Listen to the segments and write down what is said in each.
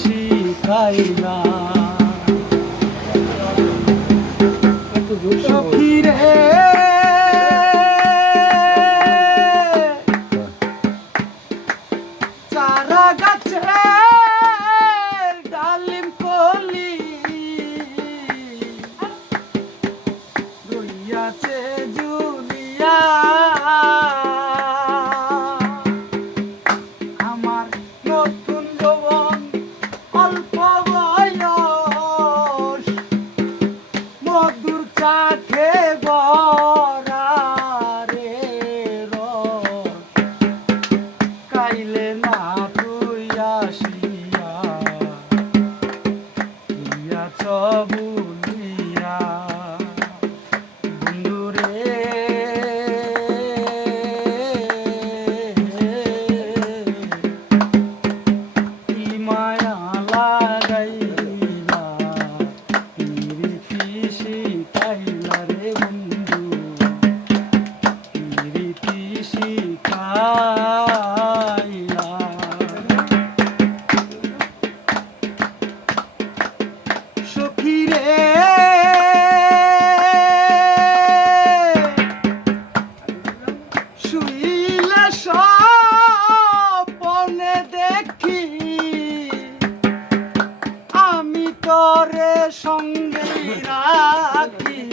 শিখাইলা সখী রে চারা গাছে ডালিম কলি রইয়াছে জুলিয়া আমার নতুন যৌবন অল্প বয়স মধুর চাখে ভরা রে রস কাইলে না তুই আসিয়া তুইয়াছ বলিয়া বন্ধুরে কি মায়া লাগাইলা প্রীতি শিখাইলা রে বন্ধু প্রীতি শিখাইলা সখী রে শুইলে স্বপ্নে দেখি আমি তোরে সঙ্গে রাখি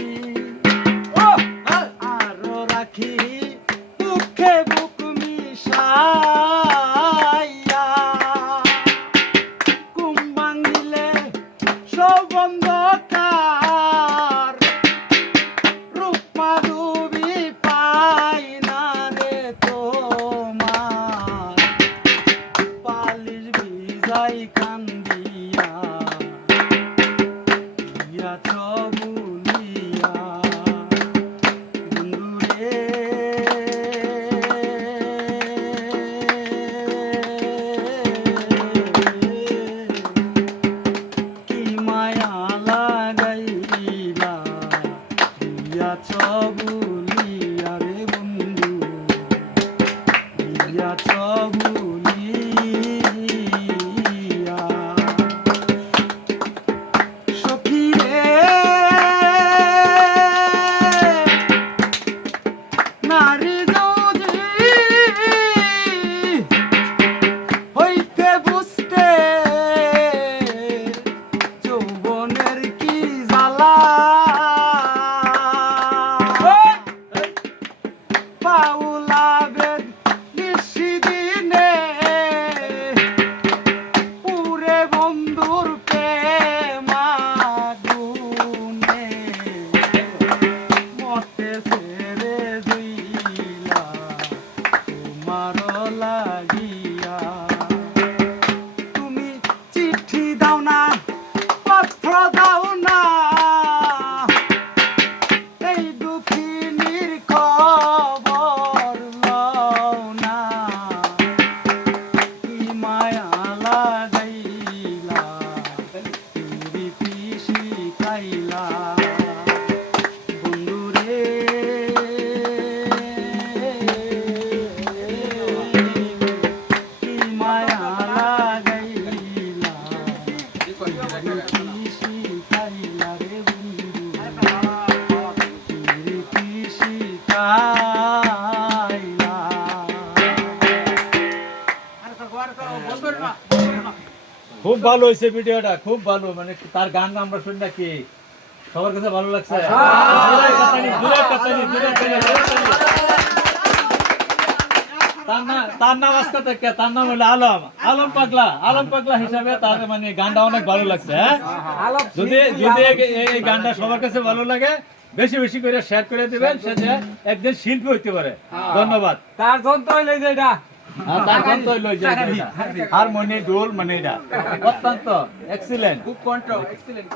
আরো রাখি বুকে বুক মিশাইয়া ঘুম ভাঙিলে সব অন্ধকার রূপ মাধবী পাই না রে তোমার পালিশ ভিজাই কান্দিয়া ইয়াছ বলিয়া বন্ধুরে কি মায়া লাগাইলা ইয়াছ বলিয়া রে বন্ধু ইয়াছ বলিয়া সখী রে নারী যদি হইতে বুঝতে যৌবনের কি জ্বালা পাউলা বেদ নিশিদিনে পুরে বন্ধুর প্রেমাগুনে মতে ছেড়ে দিলা তোমার লাগিয়া তুমি চিঠি দাও না পত্র দাও না এই দুঃখিনীর খবর লও না কি মায়া লাগাইলা প্রীতি শিখাইলা বন্ধুরে কি মায়া লাগাইলা প্রীতি শিখাইলা রে বন্ধু প্রীতি শিখাইলা খুব ভালো হয়েছে ভিডিওটা, খুব ভালো। মানে তার গান আমরা শুননা কি সবার কাছে ভালো লাগছে? তার নাম আজকে থেকে তার নাম হলো আলম, আলম পাগলা। আলম পাগলা হিসাবে তার মানে গানটা অনেক ভালো লাগছে। হ্যাঁ, যদি যদি এই গানটা সবার কাছে ভালো লাগে বেশি বেশি করে শেয়ার করে দিবেন, সে যে একদিন শিল্পী হইতে পারে। ধন্যবাদ। তার যন্ত্র হইলে যে এটা তার যন্ত্র হইলো হারমোনি, ডোল, মানে এটা অত্যন্ত এক্সিলেন্ট, খুব কন্ট্রোল এক্সিলেন্ট।